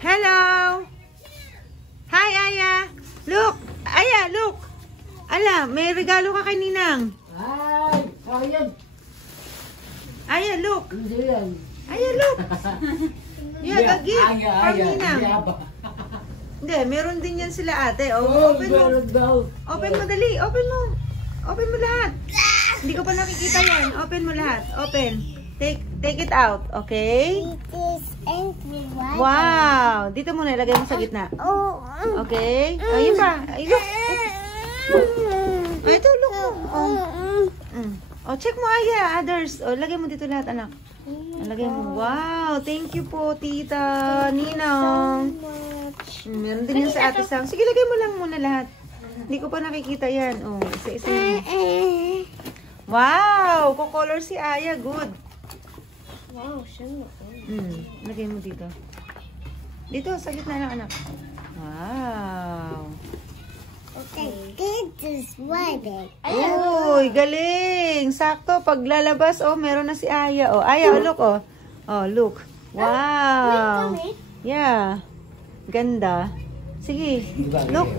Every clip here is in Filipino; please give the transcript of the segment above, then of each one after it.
Hello! Hi, Aya! Look! Aya, look! Ala, may regalo ka kay Ninang. Ay! Ayan! Aya, look! Hindi yan. Aya, look! Yeah, a gift from Aya, Ninang. Hindi, meron din yan sila ate. Oh, Open mo. meron daw. Open mo, dali. Open mo. Open mo lahat. Hindi ko pa nakikita yan. Open mo lahat. Open. Take it out. Okay? Wow. Dito muna. Ilagay mo sa gitna. Okay? Ayun pa. Ay, look. Ay, ito, look mo. Oh, check mo, Aya. Others. Oh, lagay mo dito lahat, anak. Lagay mo. Wow. Thank you po, Tita Ninang. Meron din yan sa ate Sam. Sige, lagay mo lang muna lahat. Hindi ko pa nakikita yan. Oh, isa-isa yun. Wow! Kukolor si Aya. Good. Wow, siya. Lagay mo dito. Dito, sa gitna ng anak. Wow! Okay, this is wedding. Uy, galing! Sakto, paglalabas, oh, meron na si Aya. Oh, Aya, oh, look, oh. Oh, look. Wow! Yeah. Ganda. Sige, look.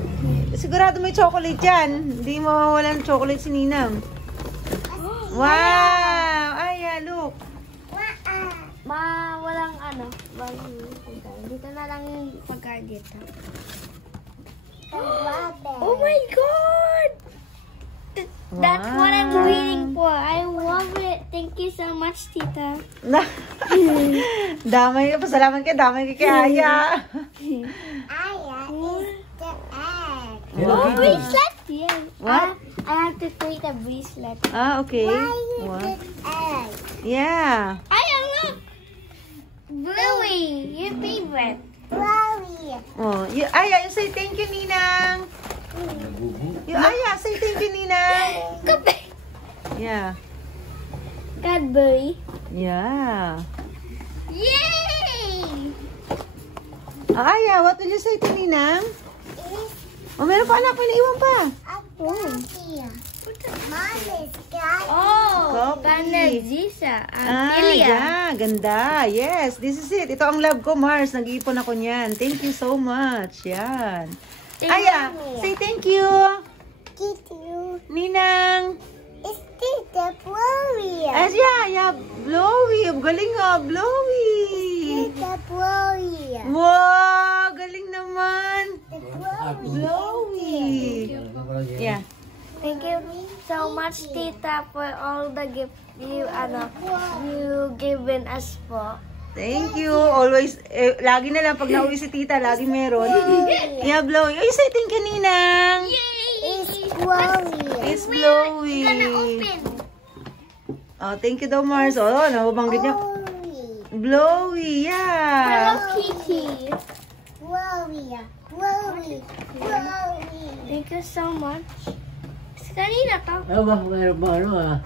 Sigurado may chocolate yan. Hindi mawawala ng chocolate si Ninang. Wow! Aya, look. Walang ano. Dito na lang yung pagka dito. Oh my God! That's what I'm waiting for. I love it. Thank you so much, Tita. Damay, pasalamat ka. Damay ka kay Aya. Aya is the egg. Oh, bracelet? Yes. What? I have to create a bracelet. Ah, okay. What? Egg. Yeah. Aya, look! Bluey, your favorite. Bluey. Oh, Aya, you say thank you, Ninang. Aya, say thank you, Ninang. Yeah. Cadbury. Yeah. Yay! Aya, what will you say to Ninang? Oh, meron pa anak, may naiwan pa. Oh, Coffee. Panazisa. Yeah, ganda. Yes, this is it. Ito ang love ko, Mars. Nag-iipon ako niyan. Thank you so much. Yan. Aya, say thank you. Thank you. Ninang. It's the Bluey. Yeah, Blowy. Galing nga, Blowy. The Bluey. Wow, galing naman. The Bluey. Blowy. Yeah. Thank you so much, Tita, for all the gifts you given us po. Thank you. Always, lagi na lang pag nauwi si Tita, lagi meron. Yeah, Blowy. Ay, say thank you, Ninang. It's Bluey. It's Blowy. Gonna open. Oh, thank you daw, Mars. Oh, nababanggit niya. Blowy, yeah. Hello, Kiki. Bluey. Bluey. Bluey. Thank you so much. Kanina to. Ano ba? Meron ba ano ah?